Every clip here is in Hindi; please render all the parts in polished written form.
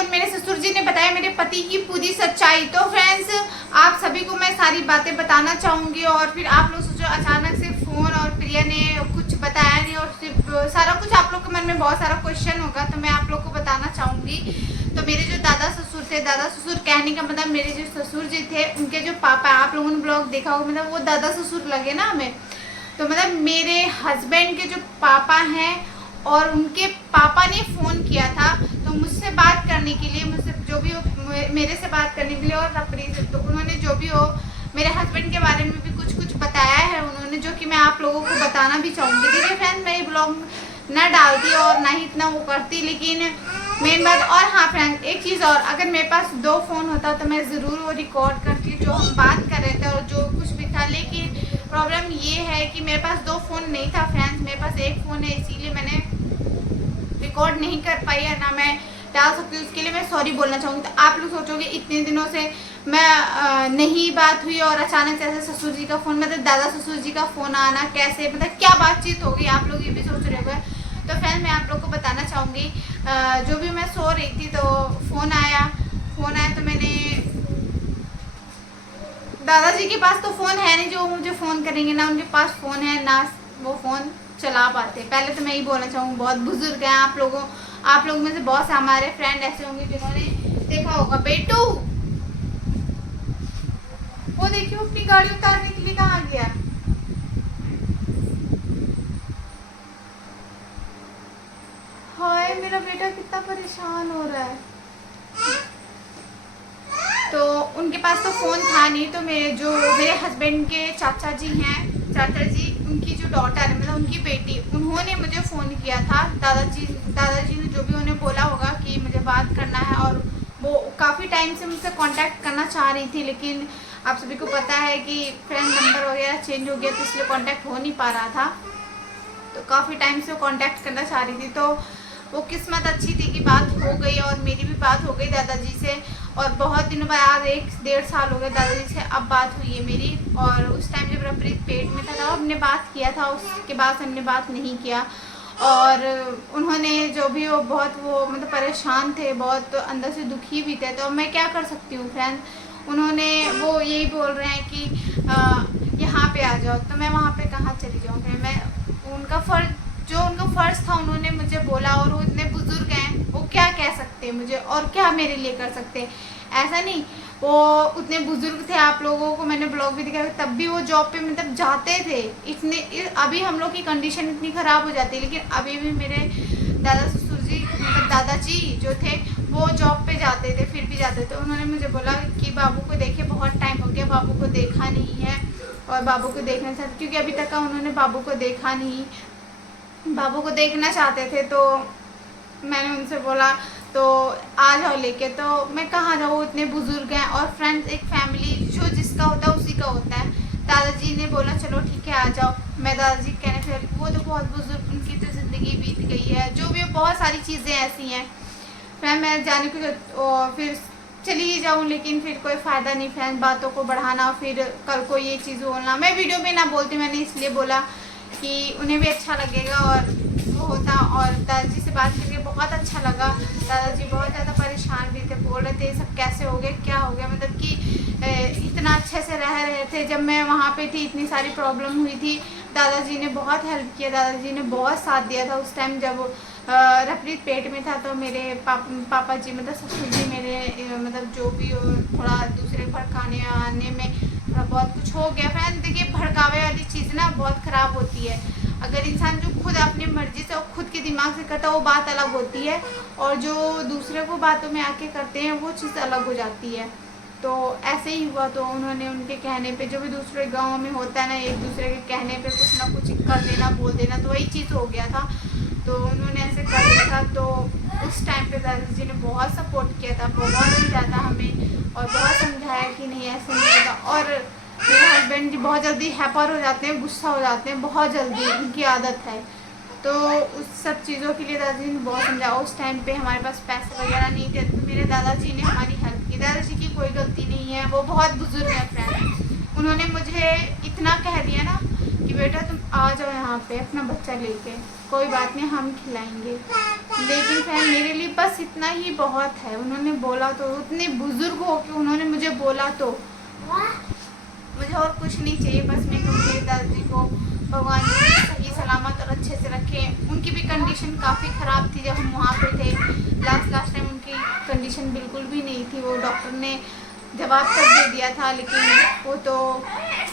फ़ोन मेरे ससुर जी ने बताया मेरे पति की पूरी सच्चाई। तो फ्रेंड्स आप सभी को मैं सारी बातें बताना चाहूँगी और फिर आप लोग सोचो अचानक से फ़ोन और प्रिया ने कुछ बताया नहीं और सिर्फ सारा कुछ आप लोग के मन में बहुत सारा क्वेश्चन होगा, तो मैं आप लोग को बताना चाहूँगी। तो मेरे जो दादा ससुर थे, दादा ससुर कहने का मतलब मेरे जो ससुर जी थे उनके जो पापा, आप लोगों ने ब्लॉग देखा होगा, मतलब वो दादा ससुर लगे ना हमें। तो मतलब मेरे हस्बैंड के जो पापा हैं और उनके पापा ने फ़ोन किया था तो मुझसे बात करने के लिए, मुझसे जो भी हो मेरे से बात करने के लिए और रबरी से, तो उन्होंने जो भी हो मेरे हस्बैंड के बारे में भी कुछ बताया है उन्होंने, जो कि मैं आप लोगों को बताना भी चाहूँगी। देखिए फ्रेंड्स मैं ये ब्लॉग ना डालती और ना ही इतना वो करती, लेकिन मेन बात। और हाँ फ्रेंड्स एक चीज़ और, अगर मेरे पास 2 फ़ोन होता तो मैं ज़रूर वो रिकॉर्ड करती जो हम बात कर रहे थे और जो कुछ भी था, लेकिन प्रॉब्लम ये है कि मेरे पास 2 फ़ोन नहीं था फ्रेंड्स, मेरे पास 1 फ़ोन है, इसीलिए मैंने रिकॉर्ड नहीं कर पाई है, ना मैं डाल सकती हूँ। उसके लिए मैं सॉरी बोलना चाहूँगी। तो आप लोग सोचोगे इतने दिनों से मैं नहीं बात हुई और अचानक से ऐसे ससुर जी का फ़ोन, मतलब दादा ससुर जी का फ़ोन आना कैसे, मतलब क्या बातचीत होगी, आप लोग ये भी सोच रहे होंगे। तो फ्रेंड्स मैं आप लोग को बताना चाहूँगी, जो भी मैं सो रही थी तो फ़ोन आया तो मैंने, दादाजी के पास तो फ़ोन है नहीं जो मुझे फ़ोन करेंगे, ना उनके पास फ़ोन है ना वो फ़ोन चला पाते। पहले तो मैं ही बोलना चाहूँगी बहुत बुजुर्ग हैं। आप लोगों में से बहुत से हमारे फ्रेंड ऐसे होंगे जिन्होंने देखा होगा। बेटू वो देखिए अपनी गाड़ी उतारने के लिए कहाँ गया। हाय मेरा बेटा कितना परेशान हो रहा है। तो उनके पास तो फ़ोन था नहीं, तो मेरे हस्बैंड के चाचा जी उनकी जो डॉटर है, मतलब उनकी बेटी, उन्होंने मुझे फ़ोन किया था। दादाजी ने जो भी उन्हें बोला होगा कि मुझे बात करना है, और वो काफ़ी टाइम से मुझसे कांटेक्ट करना चाह रही थी, लेकिन आप सभी को पता है कि फ्रेंड नंबर वगैरह चेंज हो गया तो इसलिए कांटेक्ट हो नहीं पा रहा था। तो काफ़ी टाइम से वो कांटेक्ट करना चाह रही थी, तो वो किस्मत अच्छी थी कि बात हो गई और मेरी भी बात हो गई दादाजी से। और बहुत दिनों बाद, आज 1-1.5 साल हो गए दादाजी से अब बात हुई है मेरी। और उस टाइम जब रफरीत पेट में था तब हमने बात किया था, उसके बाद हमने बात नहीं किया। और उन्होंने जो भी वो मतलब परेशान थे, बहुत अंदर से दुखी भी थे। तो मैं क्या कर सकती हूँ फ्रेंड, वो यही बोल रहे हैं कि यहाँ पे आ जाओ, तो मैं वहाँ पे कहाँ चली जाऊँ। मैं उनका फ़र्ज़ था, उन्होंने मुझे बोला, और वो इतने बुज़ुर्ग हैं, वो क्या कह सकते हैं मुझे और क्या मेरे लिए कर सकते हैं। ऐसा नहीं, वो उतने बुज़ुर्ग थे, आप लोगों को मैंने ब्लॉग भी दिखाया, तब भी वो जॉब पे मतलब जाते थे। अभी हम लोग की कंडीशन इतनी ख़राब हो जाती है, लेकिन अभी भी मेरे दादा ससुर जी, मतलब दादाजी जो थे वो जॉब पे जाते थे, फिर भी जाते थे। उन्होंने मुझे बोला कि बाबू को देखे बहुत टाइम हो गया, बाबू को देखा नहीं है और बाबू को देखना चाहते, क्योंकि अभी तक उन्होंने बाबू को देखा नहीं, बाबू को देखना चाहते थे। तो मैंने उनसे बोला तो आ जाओ लेके, तो मैं कहाँ जाऊँ, इतने बुजुर्ग हैं। और फ्रेंड्स एक फैमिली जो जिसका होता है उसी का होता है। दादाजी ने बोला चलो ठीक है आ जाओ, मैं दादाजी कहने फिर, वो तो बहुत बुजुर्ग, उनकी तो ज़िंदगी बीत गई है, जो भी बहुत सारी चीज़ें ऐसी हैं। फ्रेंड मैं जाने को फिर चली ही जाऊँ, लेकिन फिर कोई फ़ायदा नहीं फ्रेंड, बातों को बढ़ाना, फिर कल को ये चीज़ बोलना। मैं वीडियो में ना बोलती, मैंने इसलिए बोला कि उन्हें भी अच्छा लगेगा और वो होता। और दादाजी से बात करके बहुत अच्छा लगा। दादाजी बहुत ज़्यादा परेशान भी थे, बोल रहे थे सब कैसे हो गया, क्या हो गया, मतलब कि इतना अच्छे से रह रहे थे, जब मैं वहाँ पे थी इतनी सारी प्रॉब्लम हुई थी। दादाजी ने बहुत हेल्प किया, दादाजी ने बहुत साथ दिया था उस टाइम जब रफरीत पेट में था। तो मेरे पापा जी, मतलब ससुर जी मेरे, मतलब जो भी थोड़ा दूसरे भड़काने आने में थोड़ा बहुत कुछ हो गया। फ्रेंड देखिए भड़कावे वाली चीज़ ना बहुत ख़राब होती है। अगर इंसान जो खुद अपनी मर्ज़ी से और खुद के दिमाग से करता है वो बात अलग होती है, और जो दूसरे को बातों में आके करते हैं वो चीज़ अलग हो जाती है। तो ऐसे ही हुआ। तो उन्होंने उनके कहने पे, जो भी दूसरे गाँव में होता है ना, एक दूसरे के कहने पे कुछ ना कुछ कर देना, बोल देना, तो वही चीज़ हो गया था। तो उन्होंने ऐसे कर दिया था। तो उस टाइम पे दादाजी ने बहुत सपोर्ट किया था, बहुत ही ज़्यादा हमें, और बहुत समझाया कि नहीं ऐसे नहीं होगा। और मेरे हस्बैंड जी बहुत जल्दी हैपर हो जाते हैं, गुस्सा हो जाते हैं बहुत जल्दी, उनकी आदत है। तो उस सब चीज़ों के लिए दादाजी ने बहुत समझाया। उस टाइम पे हमारे पास पैसे वगैरह नहीं थे, तो मेरे दादाजी ने हमारी हेल्प की। दादाजी की कोई गलती नहीं है, वो बहुत बुजुर्ग है फ्रेंड। उन्होंने मुझे इतना कह दिया ना कि बेटा तुम आ जाओ यहाँ पे अपना बच्चा लेके, कोई बात नहीं हम खिलाएंगे। लेकिन फ्रेंड मेरे लिए बस इतना ही बहुत है। उन्होंने बोला तो, उतने बुजुर्ग हो के उन्होंने मुझे बोला तो मुझे और कुछ नहीं चाहिए। बस मैं मेरे दादाजी को भगवान जी सही सलामत और अच्छे से रखें। उनकी भी कंडीशन काफ़ी ख़राब थी जब हम वहाँ पे थे। लास्ट टाइम उनकी कंडीशन बिल्कुल भी नहीं थी। वो डॉक्टर ने जवाब तक दे दिया था, लेकिन वो तो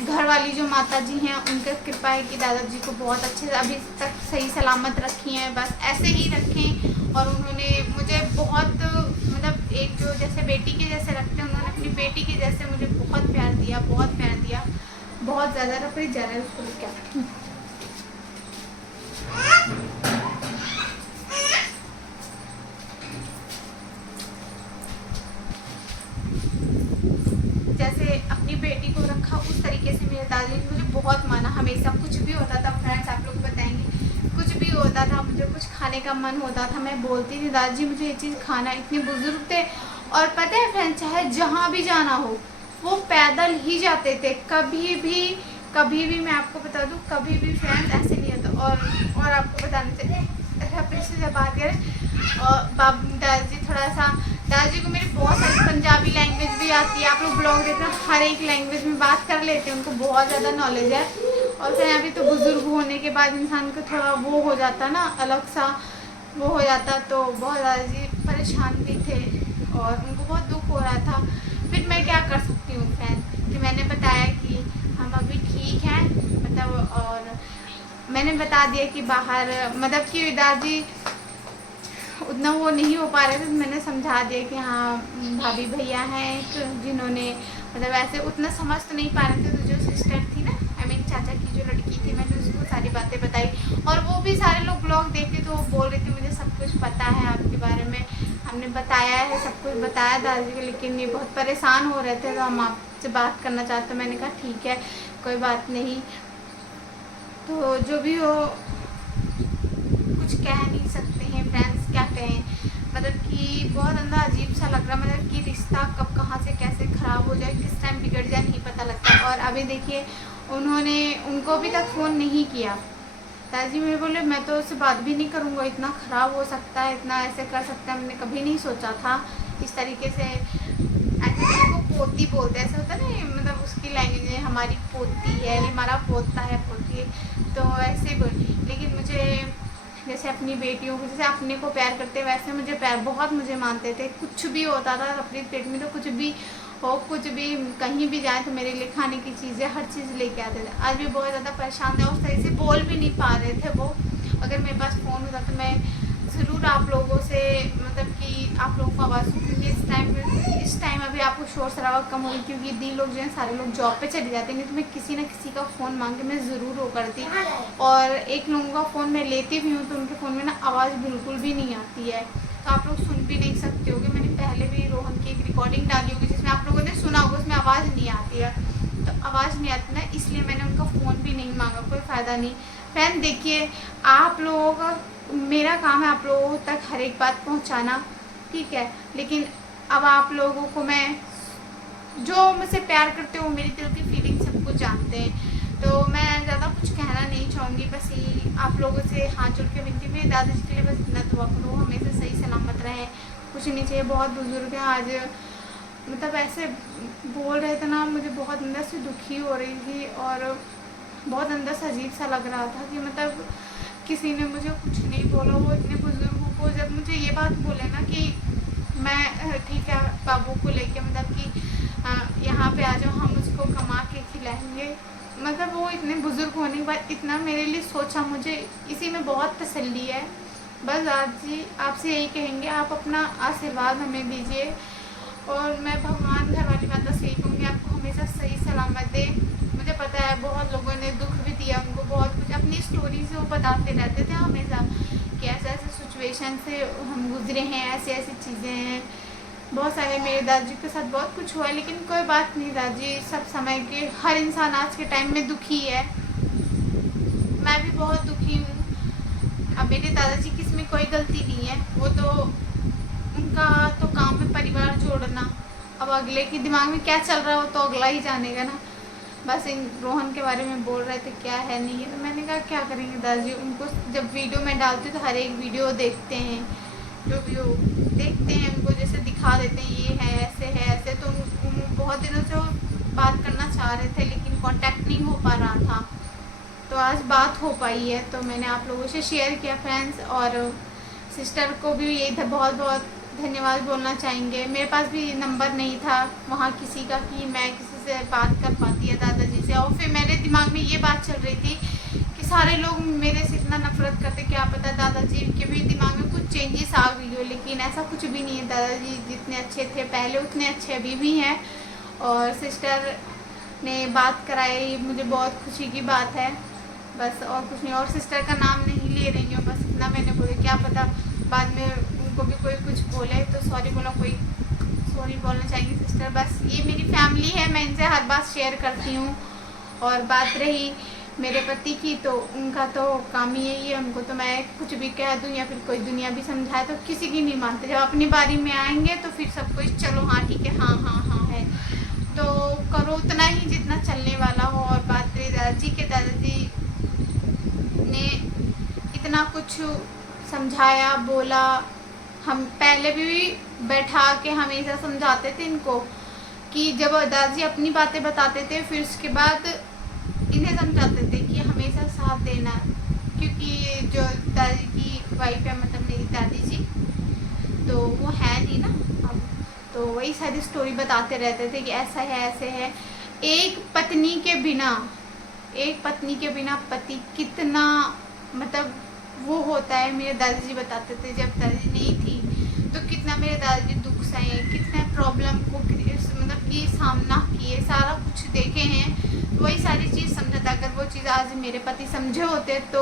घर वाली जो माता जी हैं उनका कृपा है कि दादाजी को बहुत अच्छे से अभी तक सही सलामत रखी हैं। बस ऐसे ही रखें। और उन्होंने मुझे बहुत मतलब एक जो जैसे बेटी के जैसे रखते हैं, उन्होंने अपनी बेटी के जैसे मुझे बहुत प्यार दिया, बहुत प्यार दिया, बहुत ज़्यादा। रफरी जा रहा है उसको क्या जैसे अपनी बेटी को रखा उस तरीके से मेरे दादाजी ने मुझे बहुत माना। हमेशा कुछ भी होता था फ्रेंड्स, आप लोग बताएंगे, कुछ भी होता था, मुझे कुछ खाने का मन होता था, मैं बोलती थी दादाजी मुझे ये चीज़ खाना। इतने बुजुर्ग थे। और पता है फ्रेंड्स, चाहे जहाँ भी जाना हो वो पैदल ही जाते थे। कभी भी मैं आपको बता दूँ, कभी भी फ्रेंड्स ऐसे नहीं होता। और आपको बताना चाहिए, अपने से बात करें और दादाजी थोड़ा सा, दादाजी को मेरी बहुत सारी पंजाबी लैंग्वेज भी आती है। आप लोग ब्लॉग देखते हैं, हर एक लैंग्वेज में बात कर लेते हैं, उनको बहुत ज़्यादा नॉलेज है। और फिर अभी तो बुज़ुर्ग होने के बाद इंसान को थोड़ा वो हो जाता ना, अलग सा वो हो जाता। तो बहुत दादाजी परेशान भी थे और उनको बहुत दुख हो रहा था। फिर मैं क्या कर सकती हूँ फ्रेंड, कि मैंने बताया कि हम अभी ठीक हैं मतलब, और मैंने बता दिया कि बाहर मतलब कि दादाजी उतना वो नहीं हो पा रहे थे। तो मैंने समझा दिया कि हाँ भाभी भैया हैं जिन्होंने मतलब ऐसे उतना समझ तो नहीं पा रहे थे। तो जो सिस्टर थी ना, आई मीन चाचा की जो लड़की थी, मैंने उसको सारी बातें बताई। और वो भी सारे लोग ब्लॉग देखते तो वो बोल रहे थे मुझे सब कुछ पता है आपके बारे में, हमने बताया है, सब कुछ बताया दादाजी को। लेकिन ये बहुत परेशान हो रहे थे तो हम आपसे बात करना चाहते। मैंने कहा ठीक है कोई बात नहीं। तो जो भी हो कुछ कह नहीं सकते हैं फ्रेंड्स, क्या कहें। मतलब कि बहुत अंदर अजीब सा लग रहा, मतलब कि रिश्ता कब कहाँ से कैसे ख़राब हो जाए, किस टाइम बिगड़ जाए नहीं पता लगता। और अभी देखिए उनको अभी तक फ़ोन नहीं किया। दादाजी मेरे बोले मैं तो उससे बात भी नहीं करूँगा, इतना ख़राब हो सकता है, इतना ऐसे कर सकता है, मैंने कभी नहीं सोचा था इस तरीके से। ऐसे को पोती बोलते, ऐसा होता है ना, मतलब उसकी लैंग्वेज है हमारी पोती है, ये हमारा पोता है, पोती है, तो ऐसे बोल। लेकिन मुझे जैसे अपनी बेटियों को जैसे अपने को प्यार करते वैसे मुझे प्यार बहुत मुझे मानते थे। कुछ भी होता था अपनी पेट में, तो कुछ भी हो, कुछ भी कहीं भी जाए तो मेरे लिए खाने की चीज़ें हर चीज़ लेके आते थे। आज भी बहुत ज़्यादा परेशान थे, उस तरह से बोल भी नहीं पा रहे थे वो। अगर मेरे पास फ़ोन होता तो मैं ज़रूर आप लोगों से मतलब कि आप लोगों को आवाज़ दूँ, क्योंकि इस टाइम अभी आपको शोर शराबा कम होगी, क्योंकि दी लोग जो हैं सारे लोग जॉब पे चले जाते हैं। नहीं तो मैं किसी ना किसी का फ़ोन मांग के मैं ज़रूर वो करती। और एक लोगों का फ़ोन मैं लेती भी हूँ तो उनके फ़ोन में ना आवाज़ बिल्कुल भी नहीं आती है, तो आप लोग सुन भी नहीं सकते होगे। मैंने पहले भी रोहन की एक रिकॉर्डिंग डाली होगी जिसमें आप लोगों ने सुना होगा, उसमें आवाज़ नहीं आती है। तो आवाज़ नहीं आती ना, इसलिए मैंने उनका फ़ोन भी नहीं मांगा, कोई फ़ायदा नहीं। फ्रेंड देखिए, आप लोगों का मेरा काम है आप लोगों तक हर एक बात पहुंचाना, ठीक है। लेकिन अब आप लोगों को मैं जो मुझसे प्यार करते हो, मेरी दिल की फीलिंग सब कुछ जानते हैं, तो मैं ज़्यादा कुछ कहना नहीं चाहूँगी। बस यही आप लोगों से हाथ जोड़ के विनती, मेरे दादाजी के लिए बस इतना दुआ करो, हमेशा सही सलामत रहे, कुछ नहीं चाहिए। बहुत बुजुर्ग हैं आज, मतलब ऐसे बोल रहे थे ना, मुझे बहुत अंदर से दुखी हो रही थी और बहुत अंदर से अजीब सा लग रहा था कि मतलब किसी ने मुझे कुछ नहीं बोला। वो इतने बुजुर्गों को जब मुझे ये बात बोले ना कि मैं ठीक है बाबू को लेके मतलब कि यहाँ पे आ जाओ, हम उसको कमा के खिलाएंगे, मतलब वो इतने बुजुर्ग होने के बाद इतना मेरे लिए सोचा, मुझे इसी में बहुत तसल्ली है। बस आज जी आपसे यही कहेंगे, आप अपना आशीर्वाद हमें दीजिए और मैं भगवान घर वाली माता से यही कहूँगी आपको हमेशा सही सलामत दे। मुझे पता है बहुत लोगों ने दुख भी दिया उनको, बहुत कुछ अपनी स्टोरी से वो बताते रहते थे हमेशा कि ऐसे ऐसे सिचुएशन से हम गुजरे हैं, ऐसी ऐसी चीज़ें हैं। बहुत सारे मेरे दादाजी के साथ बहुत कुछ हुआ है, लेकिन कोई बात नहीं, दादाजी सब समय के, हर इंसान आज के टाइम में दुखी है, मैं भी बहुत दुखी हूँ। अब मेरे दादाजी की इसमें कोई गलती नहीं है, वो तो उनका तो काम है परिवार जोड़ना। अब अगले के दिमाग में क्या चल रहा है वो तो अगला ही जानेगा ना। बस इन रोहन के बारे में बोल रहे थे क्या है नहीं है। तो मैंने कहा क्या करेंगे दादाजी, उनको जब वीडियो में डालती हूँ तो हर एक वीडियो देखते हैं, जो वीडियो देखते हैं उनको जैसे दिखा देते हैं ये है ऐसे। तो बहुत दिनों से वो बात करना चाह रहे थे लेकिन कांटेक्ट नहीं हो पा रहा था, तो आज बात हो पाई है। तो मैंने आप लोगों से शेयर किया फ्रेंड्स। और सिस्टर को भी यही बहुत बहुत धन्यवाद बोलना चाहेंगे। मेरे पास भी नंबर नहीं था वहाँ किसी का कि मैं किसी से बात कर पाती है दादाजी से। और फिर मेरे दिमाग में ये बात चल रही थी कि सारे लोग मेरे से इतना नफरत करते, क्या पता दादाजी के भी दिमाग में कुछ चेंजेस आ गई हो, लेकिन ऐसा कुछ भी नहीं है। दादाजी जितने अच्छे थे पहले उतने अच्छे अभी भी हैं। और सिस्टर ने बात कराई, मुझे बहुत खुशी की बात है। बस और कुछ नहीं। और सिस्टर का नाम नहीं ले रही हूँ, बस इतना मैंने बोला, क्या पता बाद में उनको भी कोई कुछ बोले तो सॉरी बोलना चाहिए सिस्टर। बस ये मेरी फैमिली है, मैं इनसे हर बात शेयर करती हूँ। और बात रही मेरे पति की, तो उनका तो काम ही यही है, उनको तो मैं कुछ भी कह दूँ या फिर कोई दुनिया भी समझाए तो किसी की नहीं मानते। जब अपनी बारी में आएंगे तो फिर सब कुछ चलो हाँ ठीक है, हाँ है, तो करो उतना ही जितना चलने वाला हो। और बात रही दादाजी के, दादाजी ने इतना कुछ समझाया बोला, हम पहले भी बैठा के हमेशा समझाते थे इनको कि जब दादाजी अपनी बातें बताते थे फिर उसके बाद इन्हें समझाते थे कि हमेशा साथ देना, क्योंकि जो दादी की वाइफ है मतलब मेरी दादी जी, तो वो है नहीं ना अब, तो वही सारी स्टोरी बताते रहते थे कि ऐसा है ऐसे है। एक पत्नी के बिना पति कितना मतलब वो होता है। मेरे दादाजी बताते थे जब दादी नहीं थी तो कितना मेरे दादाजी दुख सहे, कितने प्रॉब्लम को मतलब कि सामना किए, सारा कुछ देखे हैं। तो वही सारी चीज़ समझा था। अगर वो चीज़ आज मेरे पति समझे होते तो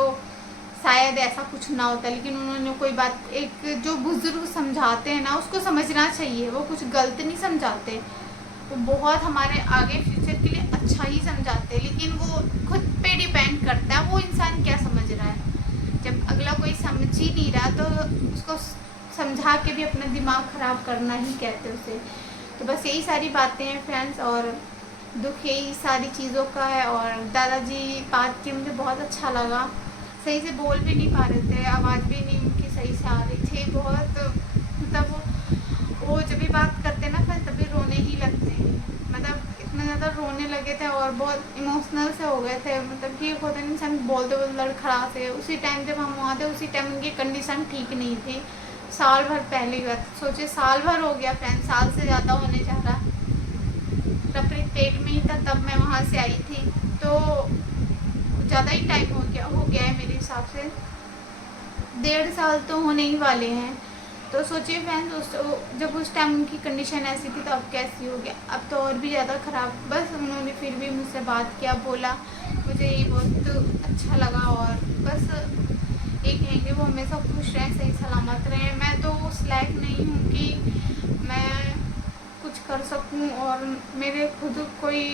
शायद ऐसा कुछ ना होता, लेकिन उन्होंने कोई बात, एक जो बुजुर्ग समझाते हैं ना उसको समझना चाहिए, वो कुछ गलत नहीं समझाते, वो बहुत हमारे आगे फ्यूचर के लिए अच्छा ही समझाते हैं। लेकिन वो खुद पे डिपेंड करता है वो इंसान क्या समझ रहा है। जब अगला कोई समझ ही नहीं रहा तो उसको समझा के भी अपना दिमाग ख़राब करना ही कहते उसे। तो बस यही सारी बातें हैं फ्रेंड्स, और दुख यही सारी चीज़ों का है। और दादाजी बात की मुझे बहुत अच्छा लगा, सही से बोल भी नहीं पा रहे थे, आवाज़ भी नहीं उनकी सही से आ रही थी, बहुत मतलब वो जब भी बात करते ना फिर तभी रोने ही लगते हैं, मतलब इतना ज़्यादा रोने लगे थे और बहुत इमोशनल से हो गए थे। मतलब कि होता नहीं इंसान बोलते बोलते लड़खड़ा से। उसी टाइम जब हम वहाँ थे उसी टाइम उनकी कंडीशन ठीक नहीं थी, साल भर पहले की बात सोचे, साल भर हो गया फ्रेंड, साल से ज़्यादा होने जा रहा। अपने पेट में ही था तब मैं वहाँ से आई थी, तो ज़्यादा ही टाइम हो गया है मेरे हिसाब से, 1.5 साल तो होने ही वाले हैं। तो सोचिए फ्रेंड्स जब उस टाइम उनकी कंडीशन ऐसी थी तो अब कैसी हो गया, अब तो और भी ज़्यादा ख़राब। बस उन्होंने फिर भी मुझसे बात किया, बोला, मुझे ये बहुत अच्छा लगा। और बस ये कहेंगे वो हमेशा खुश रहें, सही सलामत रहें। मैं तो उस लायक नहीं हूँ कि मैं कुछ कर सकूँ, और मेरे खुद कोई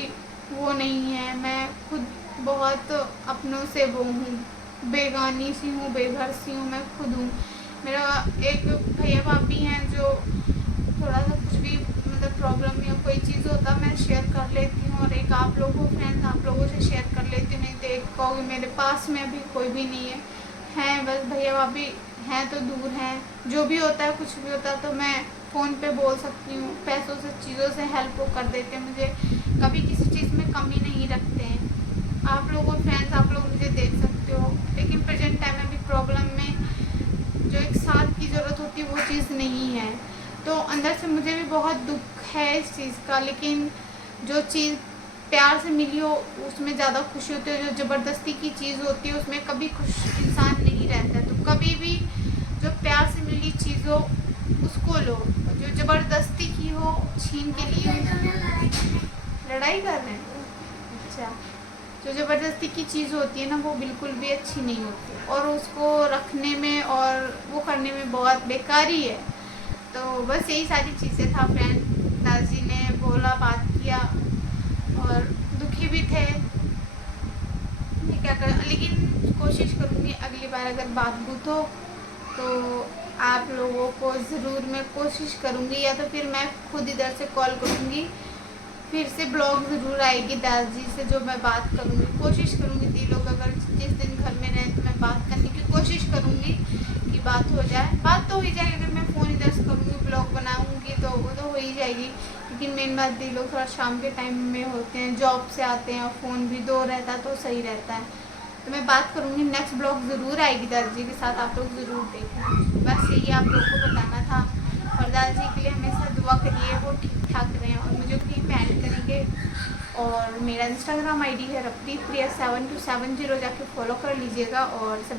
वो नहीं है, मैं खुद बहुत अपनों से वो हूँ, बेगानी सी हूँ, बेघर सी हूँ, मैं खुद हूँ। मेरा एक भैया भाभी हैं जो थोड़ा सा कुछ भी मतलब प्रॉब्लम या कोई चीज़ होता मैं शेयर कर लेती हूँ, और एक आप लोगों फ्रेंड्स आप लोगों से शेयर कर लेती हूँ। नहीं तो एक कहोगे मेरे पास में अभी कोई भी नहीं है, हैं बस भैया भाभी हैं तो दूर हैं। जो भी होता है कुछ भी होता है तो मैं फ़ोन पे बोल सकती हूँ, पैसों से चीज़ों से हेल्प वो कर देते हैं मुझे, कभी किसी चीज़ में कमी नहीं रखते हैं। आप लोगों फ्रेंड्स आप लोग मुझे देख सकते हो, लेकिन प्रेजेंट टाइम में भी प्रॉब्लम में जो एक साथ की ज़रूरत होती है वो चीज़ नहीं है। तो अंदर से मुझे भी बहुत दुख है इस चीज़ का, लेकिन जो चीज़ प्यार से मिली हो उसमें ज़्यादा खुशी होती है। जो ज़बरदस्ती की चीज़ होती है उसमें कभी खुश इंसान नहीं रहता। तो कभी भी जो प्यार से मिली चीज़ हो उसको लो, जो ज़बरदस्ती की हो छीन के लिए लड़ाई कर रहे हैं। अच्छा, जो ज़बरदस्ती की चीज़ होती है ना वो बिल्कुल भी अच्छी नहीं होती, और उसको रखने में और वो करने में बहुत बेकारी है। तो बस यही सारी चीज़ें था फ्रेंड, दादाजी ने बोला, बात किया, और दुखी भी थे। मैं क्या कर, लेकिन कोशिश करूँगी अगली बार अगर बात बूत हो तो आप लोगों को ज़रूर मैं कोशिश करूँगी, या तो फिर मैं खुद इधर से कॉल करूँगी, फिर से ब्लॉग ज़रूर आएगी दादाजी से, जो मैं बात करूँगी, कोशिश करूँगी दी लोग अगर जिस दिन घर में रहें तो मैं बात करने की कोशिश करूँगी कि बात हो जाए। बात तो हो ही जाएगी, अगर मैं फ़ोन इधर से करूँगी ब्लॉग बनाऊँगी तो वो तो हो ही जाएगी। लेकिन मेन बात दी लोग थोड़ा शाम के टाइम में होते हैं, जॉब से आते हैं और फ़ोन भी दो रहता है तो सही रहता है। तो मैं बात करूँगी, नेक्स्ट ब्लॉग ज़रूर आएगी दादाजी के साथ, आप लोग ज़रूर देखना। बस यही आप लोग को बताना था। और दादाजी के लिए हमेशा दुआ करिए, वो ठीक ठाक रहें और मुझे कहीं पे ऐड करेंगे। और मेरा इंस्टाग्राम आईडी है रप्रीत प्रिया 7270, जाके फॉलो कर लीजिएगा। और